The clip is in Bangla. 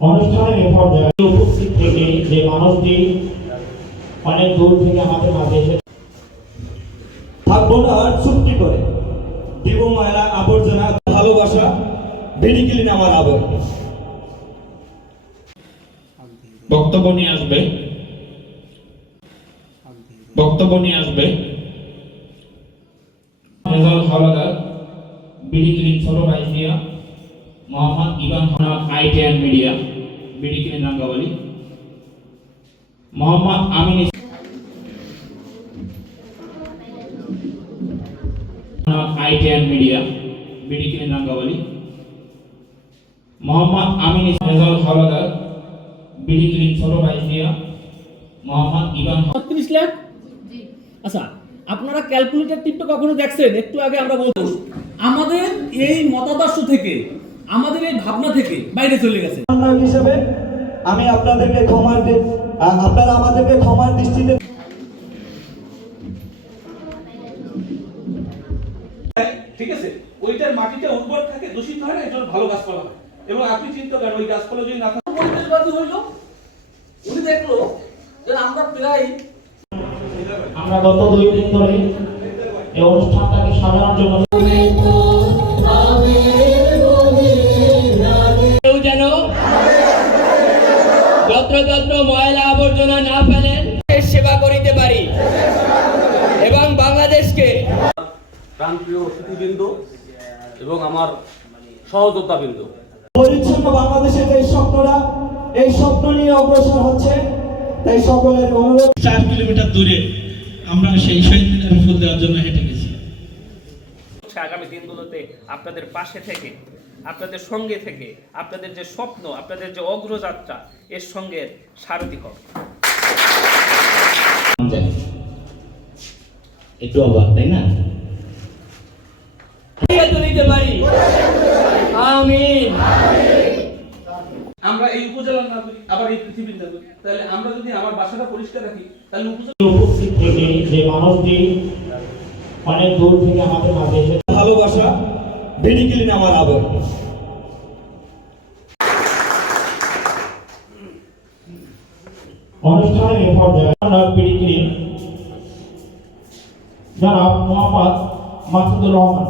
অনুষ্ঠানের এই পর্যায়ে উপস্থিত থেকে যে মানুষটি অনেক দূর থেকে আমাদের মাঝে এসে থাকবো না আর চুক্তি করে দিব ময়লা আবর্জনা ভালোবাসা বেরিকেলিন আমার আবেগ। বক্তব্য নিয়ে আসবে রেজাউল হাওলাদার, বিডিক্লিন ছোট ভাইজিয়া, Mohammad Iban IT and media, BDclean Rangabali, Mohammad Amin IT and media, BDclean Rangabali, Mohammad Amin Rezaul Howlader, BDclean ছোট ভাইজিয়া, মোহাম্মদ ইবান ৩০ লাখ। আচ্ছা, আপনারা ক্যালকুলেটর টিপটা কখনো দেখছেন? একটু আগে আমরা বলতাম আমাদের এই মতাদর্শ থেকে, আমাদের এই ভাবনা থেকে বাইরে চলে গেছে। হিসেবে আমি আপনাদেরকে আপনারা আমাদেরকে ক্ষমার দৃষ্টিতে ঠিক আছে, ওইটার মাটিটা উর্বর থাকে, দূষিত হয় না, এর জন্য ভালো গাছপালা হয়। এবং আপনি চিন্তা করেন ওই গাছপালা যদি না থাকে, পরিবেশবাদী হইল, উনি দেখলো যে আমরা প্রায় আমরা গত 2 দিন ধরে এই অনুষ্ঠানটাকে সাজানোর জন্য কেউ যেন যত্রতত্র ময়লা আবর্জনা না ফেলেন, সেবা করিতে পারি এবং বাংলাদেশকে প্রাণপ্রিয় অতিথিবৃন্দ এবং আমার সহযোদ্ধাবৃন্দ, পরিচ্ছন্ন বাংলাদেশের এই স্বপ্ন নিয়ে অগ্রসর হচ্ছে। তাই সকলের অনুরোধ, 4 কিলোমিটার দূরে আমরা সেই শহীদ মিনারে ফুল দেওয়ার জন্য হেঁটে গেছি। আগামী দিনগুলোতে আপনাদের পাশে থেকে, আপনাদের সঙ্গে থেকে, আপনাদের যে স্বপ্ন, আপনাদের যে অগ্রযাত্রা, এর সঙ্গে সারথি হবে। একটু অবাক, তাই না? নিতে পারি। আমিন। আমরা এই উপজেলার নাগরিক, আবার এই পৃথিবীর নাগরিক, তাহলে আমরা যদি আমার বাসাটা পরিষ্কার রাখি, তাহলে উপস্থিত থেকে যে মানুষটি অনেক দূর থেকে আমাদের মাঝে এসে ভালোবাসা বেরিকেলিন আমার আবেগ। অনুষ্ঠানের এই পর্যায়ে বিডিক্লিন জনাব মোহাম্মদ মাসুদুর রহমান।